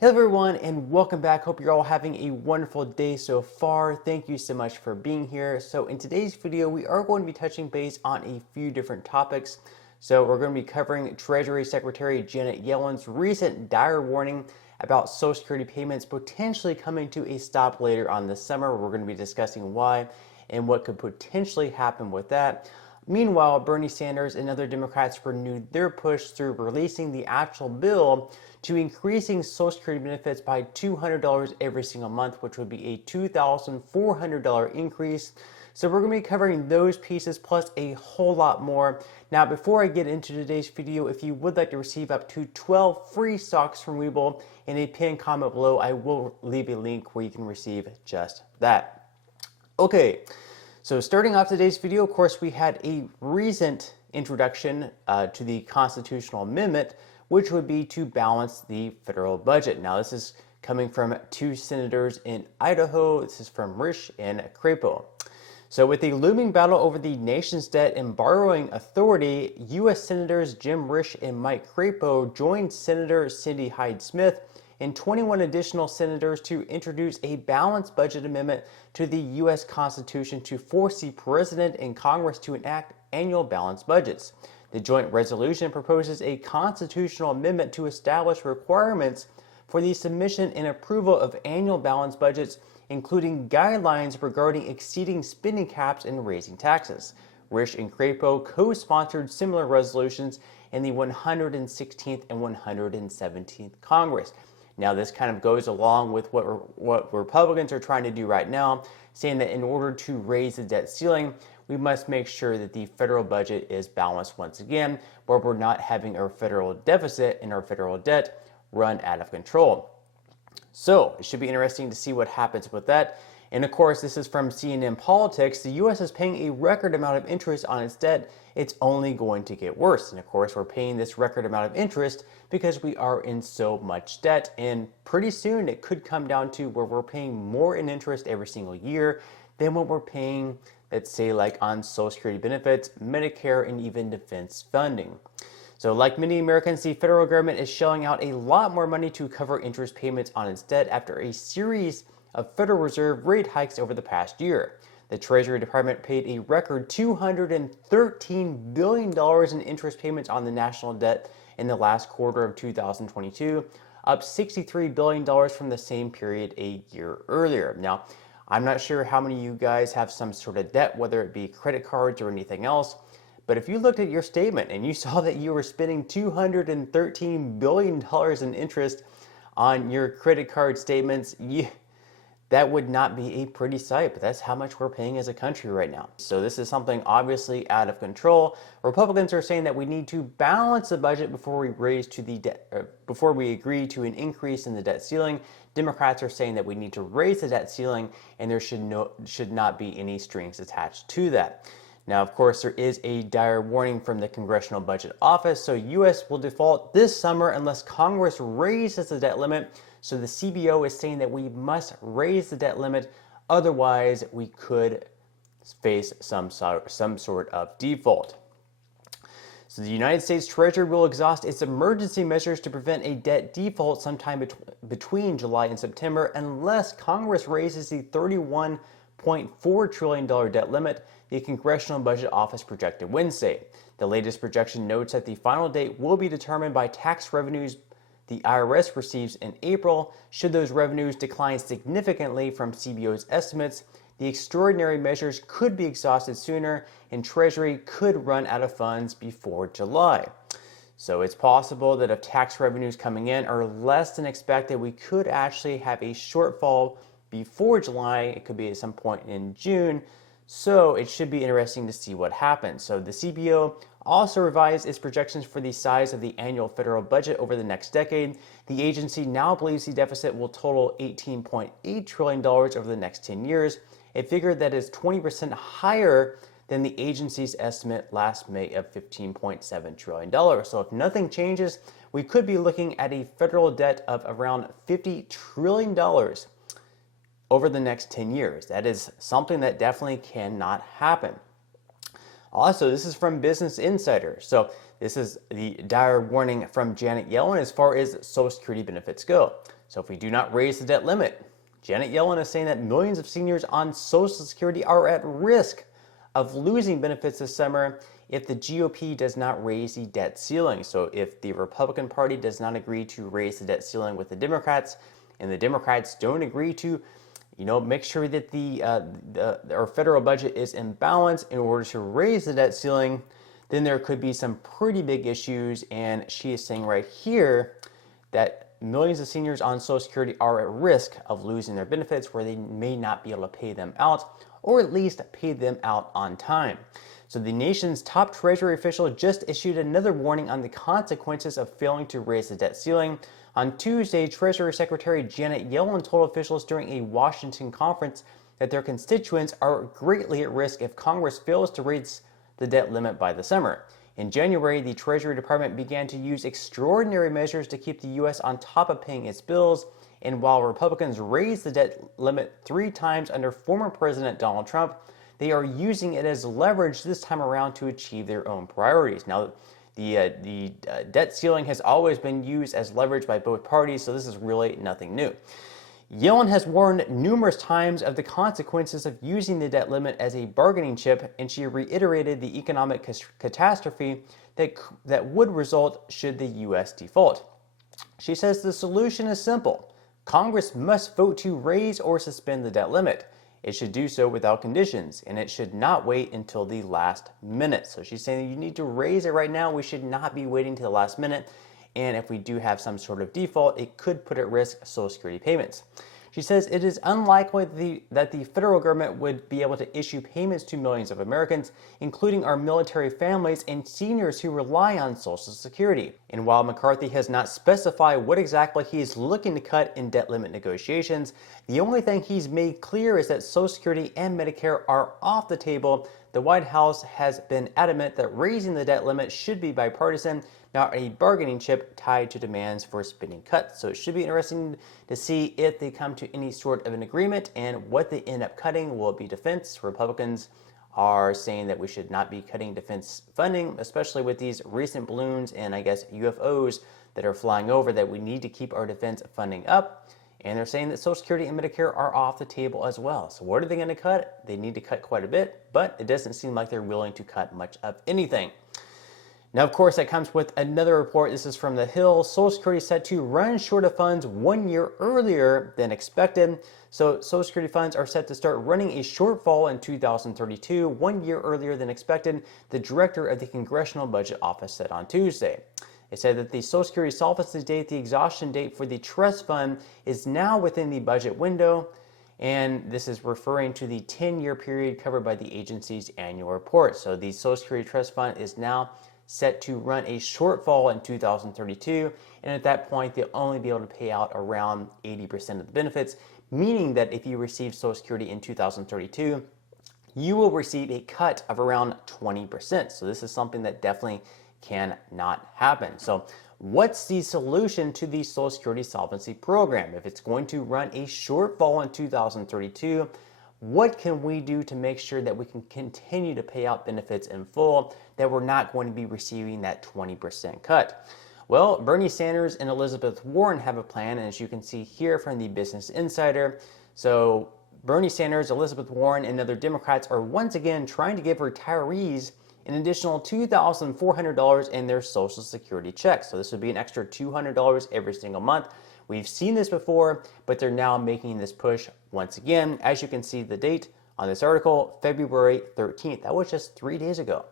Hello everyone and welcome back. Hope you're all having a wonderful day so far. Thank you so much for being here. So in today's video, we are going to be touching base on a few different topics. So we're going to be covering Treasury Secretary Janet Yellen's recent dire warning about Social Security payments potentially coming to a stop later on this summer. We're going to be discussing why and what could potentially happen with that. Meanwhile, Bernie Sanders and other Democrats renewed their push through releasing the actual bill to increasing Social Security benefits by $200 every single month, which would be a $2,400 increase. So we're going to be covering those pieces plus a whole lot more. Now, before I get into today's video, if you would like to receive up to 12 free stocks from Webull, in a pinned comment below, I will leave a link where you can receive just that. Okay. So starting off today's video, of course, we had a recent introduction to the constitutional amendment, which would be to balance the federal budget. Now, this is coming from two senators in Idaho. This is from Risch and Crapo. So with the looming battle over the nation's debt and borrowing authority, U.S. Senators Jim Risch and Mike Crapo joined Senator Ssdi Hyde-Smith and 21 additional senators to introduce a balanced budget amendment to the U.S. Constitution to force the President and Congress to enact annual balanced budgets. The joint resolution proposes a constitutional amendment to establish requirements for the submission and approval of annual balanced budgets, including guidelines regarding exceeding spending caps and raising taxes. Risch and Crapo co-sponsored similar resolutions in the 116th and 117th Congress. Now, this kind of goes along with what Republicans are trying to do right now, saying that in order to raise the debt ceiling, we must make sure that the federal budget is balanced once again, where we're not having our federal deficit and our federal debt run out of control. So it should be interesting to see what happens with that. And of course, this is from CNN Politics. The U.S. is paying a record amount of interest on its debt. It's only going to get worse. And of course, we're paying this record amount of interest because we are in so much debt. And pretty soon it could come down to where we're paying more in interest every single year than what we're paying, let's say, like on Social Security benefits, Medicare, and even defense funding. So like many Americans, the federal government is shelling out a lot more money to cover interest payments on its debt after a series of Federal Reserve rate hikes over the past year. The Treasury Department paid a record $213 billion in interest payments on the national debt in the last quarter of 2022, up $63 billion from the same period a year earlier. Now, I'm not sure how many of you guys have some sort of debt, whether it be credit cards or anything else, but if you looked at your statement and you saw that you were spending $213 billion in interest on your credit card statements, that would not be a pretty sight, but that's how much we're paying as a country right now. So this is something obviously out of control. Republicans are saying that we need to balance the budget before we before we agree to an increase in the debt ceiling. Democrats are saying that we need to raise the debt ceiling and there should not be any strings attached to that. Now, of course, there is a dire warning from the Congressional Budget Office. So U.S. will default this summer unless Congress raises the debt limit. So the CBO is saying that we must raise the debt limit, otherwise we could face some sort of default. So the United States Treasury will exhaust its emergency measures to prevent a debt default sometime between July and September unless Congress raises the $31.4 trillion debt limit, the Congressional Budget Office projected Wednesday. The latest projection notes that the final date will be determined by tax revenues the IRS receives in April. Should those revenues decline significantly from CBO's estimates, the extraordinary measures could be exhausted sooner and Treasury could run out of funds before July. So it's possible that if tax revenues coming in are less than expected, we could actually have a shortfall before July. It could be at some point in June. So it should be interesting to see what happens. So the CBO also revised its projections for the size of the annual federal budget over the next decade. The agency now believes the deficit will total $18.8 trillion over the next 10 years, a figure that is 20% higher than the agency's estimate last May of $15.7 trillion. So if nothing changes, we could be looking at a federal debt of around $50 trillion over the next 10 years. That is something that definitely cannot happen. Also, this is from Business Insider. So This is the dire warning from Janet Yellen as far as Social Security benefits go. So if we do not raise the debt limit, Janet Yellen is saying that millions of seniors on Social Security are at risk of losing benefits this summer if the GOP does not raise the debt ceiling. So if the Republican Party does not agree to raise the debt ceiling with the Democrats, and the Democrats don't agree to, make sure that our federal budget is in balance in order to raise the debt ceiling, then there could be some pretty big issues. And she is saying right here that millions of seniors on Social Security are at risk of losing their benefits where they may not be able to pay them out, or at least pay them out on time. So the nation's top Treasury official just issued another warning on the consequences of failing to raise the debt ceiling. On Tuesday, Treasury Secretary Janet Yellen told officials during a Washington conference that their constituents are greatly at risk if Congress fails to raise the debt limit by the summer. In January, the Treasury Department began to use extraordinary measures to keep the U.S. on top of paying its bills. And while Republicans raised the debt limit 3 times under former President Donald Trump, they are using it as leverage this time around to achieve their own priorities. Now, the debt ceiling has always been used as leverage by both parties, so this is really nothing new. Yellen has warned numerous times of the consequences of using the debt limit as a bargaining chip, and she reiterated the economic catastrophe that would result should the U.S. default. She says the solution is simple. Congress must vote to raise or suspend the debt limit. It should do so without conditions, and it should not wait until the last minute. So she's saying you need to raise it right now. We should not be waiting to the last minute. And if we do have some sort of default, it could put at risk Social Security payments. She says it is unlikely that the federal government would be able to issue payments to millions of Americans, including our military families and seniors who rely on Social Security. And while McCarthy has not specified what exactly he is looking to cut in debt limit negotiations, the only thing he's made clear is that Social Security and Medicare are off the table. The White House has been adamant that raising the debt limit should be bipartisan, not a bargaining chip tied to demands for spending cuts. So it should be interesting to see if they come to any sort of an agreement and what they end up cutting. Will it be defense? Republicans are saying that we should not be cutting defense funding, especially with these recent balloons and I guess UFOs that are flying over, that we need to keep our defense funding up. And they're saying that Social Security and Medicare are off the table as well. So what are they going to cut? They need to cut quite a bit, but it doesn't seem like they're willing to cut much of anything. Now, of course, that comes with another report. This is from The Hill. Social Security set to run short of funds 1 year earlier than expected. So Social Security funds are set to start running a shortfall in 2032, 1 year earlier than expected, the director of the Congressional Budget Office said on Tuesday. It said that the Social Security solvency date, the exhaustion date for the trust fund, is now within the budget window. And this is referring to the 10-year period covered by the agency's annual report. So the Social Security Trust Fund is now set to run a shortfall in 2032, and at that point they'll only be able to pay out around 80% of the benefits, meaning that if you receive Social Security in 2032, you will receive a cut of around 20%. So this is something that definitely cannot happen. So what's the solution to the Social Security solvency program? If it's going to run a shortfall in 2032, what can we do to make sure that we can continue to pay out benefits in full, that we're not going to be receiving that 20% cut? Well, Bernie Sanders and Elizabeth Warren have a plan, and as you can see here from the Business Insider. So Bernie Sanders, Elizabeth Warren, and other Democrats are once again trying to give retirees an additional $2,400 in their Social Security checks. So this would be an extra $200 every single month. We've seen this before, but they're now making this push once again. As you can see the date on this article, February 13th. That was just 3 days ago.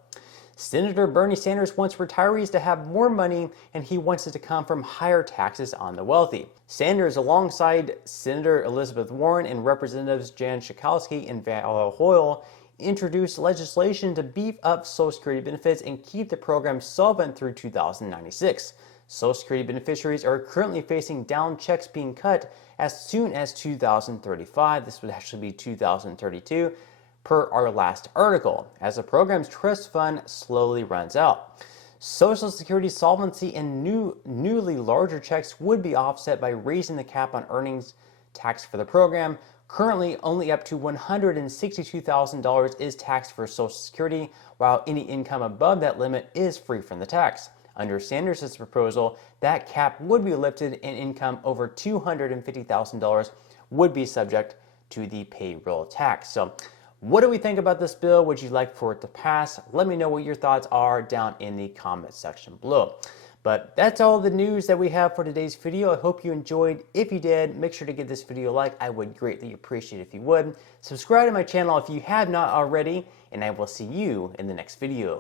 Senator Bernie Sanders wants retirees to have more money, and he wants it to come from higher taxes on the wealthy. Sanders, alongside Senator Elizabeth Warren and Representatives Jan Schakowsky and Val Hoyle, introduced legislation to beef up Social Security benefits and keep the program solvent through 2096. Social Security beneficiaries are currently facing down checks being cut as soon as 2035. This would actually be 2032 per our last article, as the program's trust fund slowly runs out. Social Security solvency and newly larger checks would be offset by raising the cap on earnings taxed for the program. Currently, only up to $162,000 is taxed for Social Security, while any income above that limit is free from the tax. Under Sanders' proposal, that cap would be lifted and income over $250,000 would be subject to the payroll tax. So, what do we think about this bill? Would you like for it to pass? Let me know what your thoughts are down in the comment section below. But that's all the news that we have for today's video. I hope you enjoyed. If you did, make sure to give this video a like. I would greatly appreciate it if you would. Subscribe to my channel if you have not already, and I will see you in the next video.